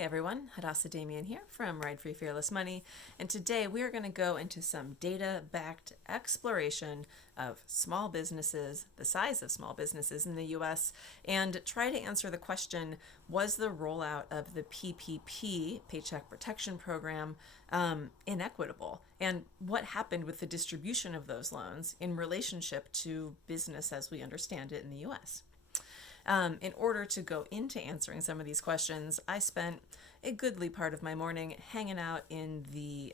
everyone, Hadassah Damian here from Ride Free Fearless Money, and today we are going to go into some data-backed exploration of small businesses, the size of small businesses in the U.S., and try to answer the question, was the rollout of the PPP, Paycheck Protection Program, inequitable? And what happened with the distribution of those loans in relationship to business as we understand it in the U.S.? In order to go into answering some of these questions, I spent a goodly part of my morning hanging out in the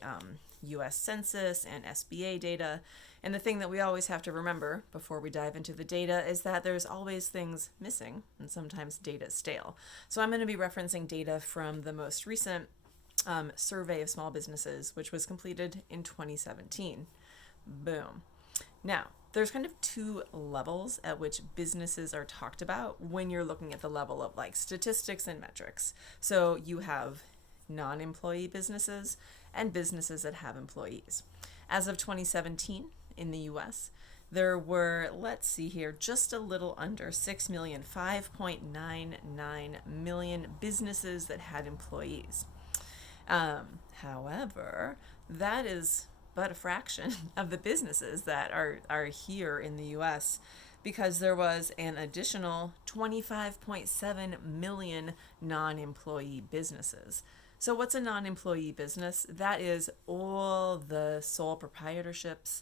US Census and SBA data. And the thing that we always have to remember before we dive into the data is that there's always things missing, and sometimes data is stale. So I'm going to be referencing data from the most recent survey of small businesses, which was completed in 2017. Boom. Now, there's kind of two levels at which businesses are talked about when you're looking at the level of like statistics and metrics. So you have non-employee businesses and businesses that have employees. As of 2017 in the US, there were, let's see here, just a little under 6 million, 5.99 million businesses that had employees. However, that is but a fraction of the businesses that are here in the US, because there was an additional 25.7 million non-employee businesses. So what's a non-employee business? That is all the sole proprietorships,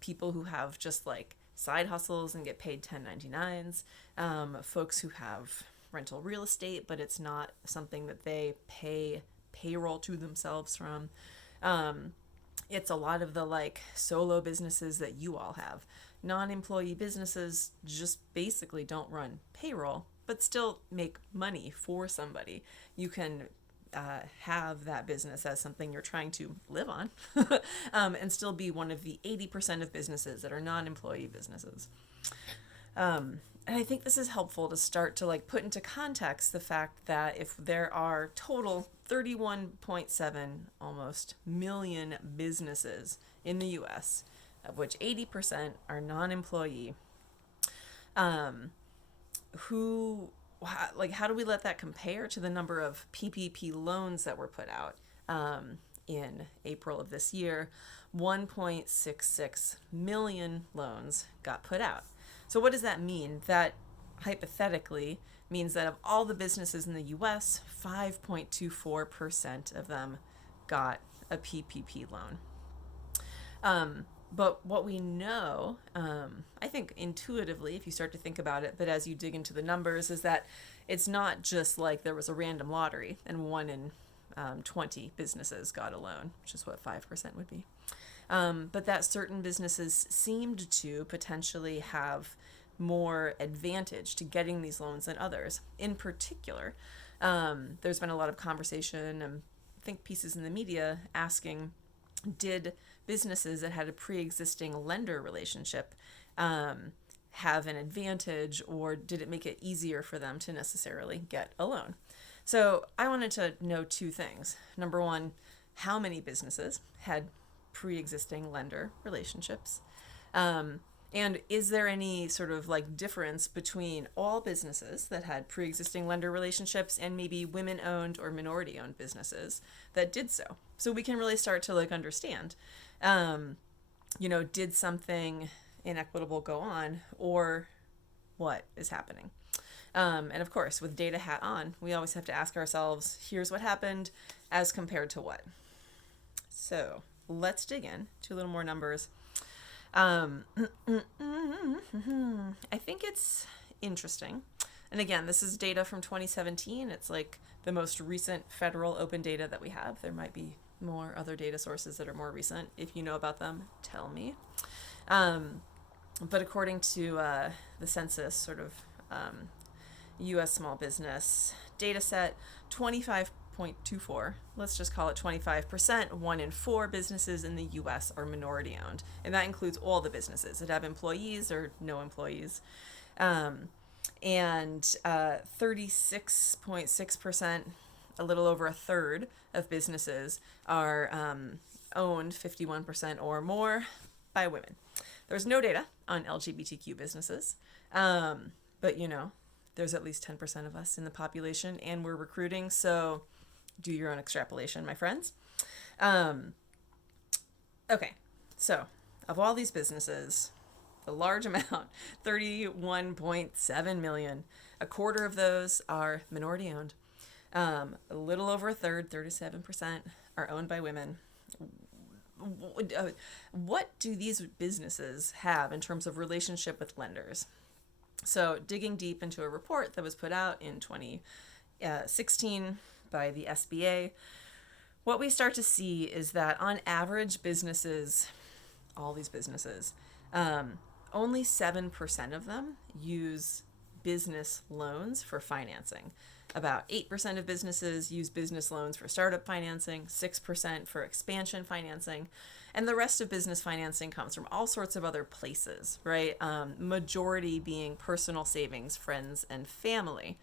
people who have just like side hustles and get paid 1099s, folks who have rental real estate, but it's not something that they pay payroll to themselves from. It's a lot of the like solo businesses that you all have. Non-employee businesses just basically don't run payroll, but still make money for somebody. You can have that business as something you're trying to live on and still be one of the 80% of businesses that are non-employee businesses. And I think this is helpful to start to like put into context the fact that if there are total 31.7 almost million businesses in the US, of which 80% are non-employee, how do we let that compare to the number of PPP loans that were put out in April of this year? 1.66 million loans got put out. So what does that mean? That hypothetically means that of all the businesses in the US, 5.24% of them got a PPP loan. But what we know, I think intuitively, if you start to think about it, but as you dig into the numbers, is that it's not just like there was a random lottery and 1 in 20 businesses got a loan, which is what 5% would be. But that certain businesses seemed to potentially have more advantage to getting these loans than others. In particular, there's been a lot of conversation and I think pieces in the media asking, did businesses that had a pre-existing lender relationship have an advantage, or did it make it easier for them to necessarily get a loan? So I wanted to know two things. Number one, how many businesses had pre-existing lender relationships? And is there any sort of like difference between all businesses that had pre-existing lender relationships and maybe women-owned or minority-owned businesses that did so? So we can really start to like understand, did something inequitable go on, or what is happening? And of course, with data hat on, we always have to ask ourselves, here's what happened as compared to what? So let's dig in to a little more numbers. I think it's interesting. And again, this is data from 2017. It's like the most recent federal open data that we have. There might be more other data sources that are more recent. If you know about them, tell me. But according to the census sort of U.S. small business data set, 25.24, let's just call it 25%, 1 in 4 businesses in the U.S. are minority owned. And that includes all the businesses that have employees or no employees. And 36.6%, a little over a third of businesses are owned 51% or more by women. There's no data on LGBTQ businesses, but there's at least 10% of us in the population and we're recruiting. So do your own extrapolation, my friends. Okay, so of all these businesses, a large amount, 31.7 million, a quarter of those are minority owned. A little over a third, 37%, are owned by women. What do these businesses have in terms of relationship with lenders? So digging deep into a report that was put out in 2016 by the SBA, what we start to see is that on average businesses, all these businesses, only 7% of them use business loans for financing. About 8% of businesses use business loans for startup financing, 6% for expansion financing, and the rest of business financing comes from all sorts of other places, right? Majority being personal savings, friends, and family,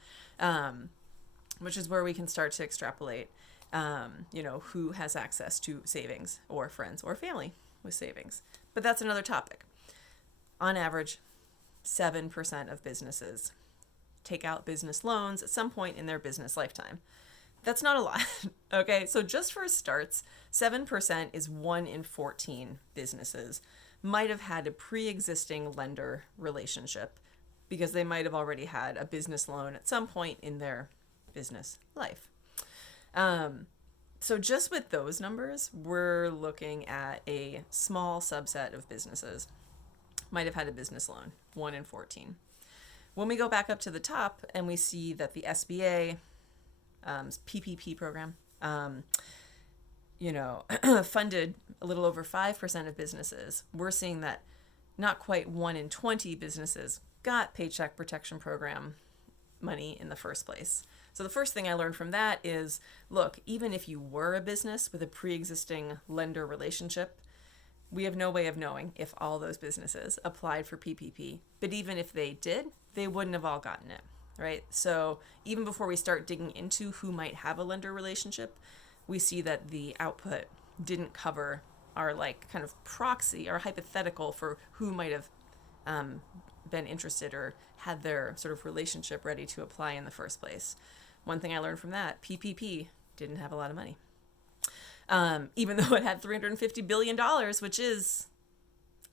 which is where we can start to extrapolate, who has access to savings or friends or family with savings. But that's another topic. On average, 7% of businesses take out business loans at some point in their business lifetime. That's not a lot. Okay, so just for starts, 7% is 1 in 14 businesses might have had a pre-existing lender relationship because they might have already had a business loan at some point in their business life. So just with those numbers, we're looking at a small subset of businesses might have had a business loan, 1 in 14. When we go back up to the top and we see that the SBA PPP program, funded a little over 5% of businesses, we're seeing that not quite 1 in 20 businesses got Paycheck Protection Program money in the first place. So the first thing I learned from that is, look, even if you were a business with a pre-existing lender relationship, we have no way of knowing if all those businesses applied for PPP. But even if they did, they wouldn't have all gotten it, right? So even before we start digging into who might have a lender relationship, we see that the output didn't cover our kind of proxy or hypothetical for who might have been interested or had their sort of relationship ready to apply in the first place. One thing I learned from that, PPP didn't have a lot of money. Even though it had $350 billion, which is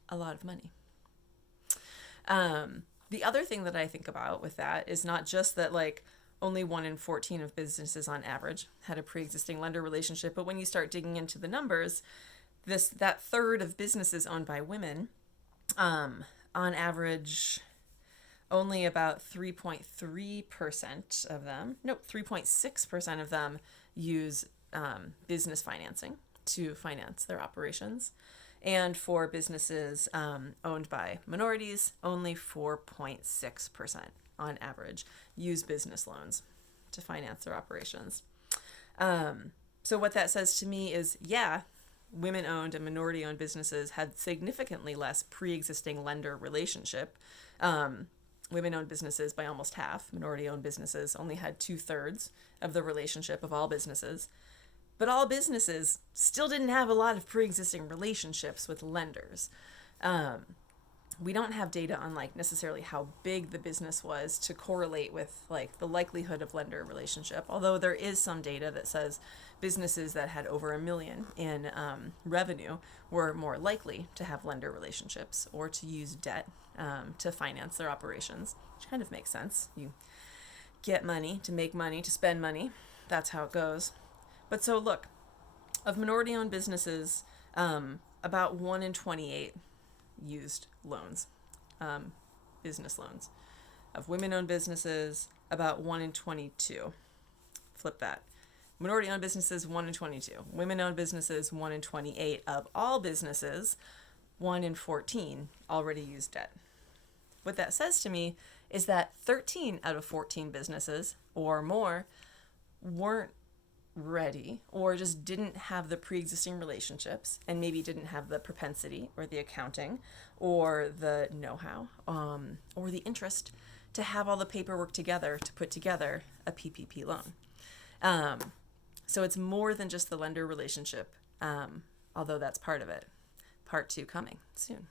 a lot of money. The other thing that I think about with that is not just that only 1 in 14 of businesses on average had a pre-existing lender relationship, but when you start digging into the numbers, that third of businesses owned by women, on average, only about 3.3% of them, 3.6% of them use business financing to finance their operations. And for businesses owned by minorities, only 4.6% on average use business loans to finance their operations. So what that says to me is, women-owned and minority-owned businesses had significantly less pre-existing lender relationship. Women-owned businesses by almost half. Minority-owned businesses only had 2/3 of the relationship of all businesses. But all businesses still didn't have a lot of pre-existing relationships with lenders. We don't have data on necessarily how big the business was to correlate with the likelihood of lender relationship, although there is some data that says businesses that had over $1 million in revenue were more likely to have lender relationships or to use debt to finance their operations, which kind of makes sense. You get money to make money to spend money. That's how it goes. But so look, of minority-owned businesses, about 1 in 28 used loans, business loans. Of women-owned businesses, about 1 in 22. Flip that. Minority-owned businesses, 1 in 22. Women-owned businesses, 1 in 28. Of all businesses, 1 in 14 already use debt. What that says to me is that 13 out of 14 businesses or more weren't ready or just didn't have the pre-existing relationships and maybe didn't have the propensity or the accounting or the know-how or the interest to have all the paperwork together to put together a PPP loan. So it's more than just the lender relationship, although that's part of it. Part 2 coming soon.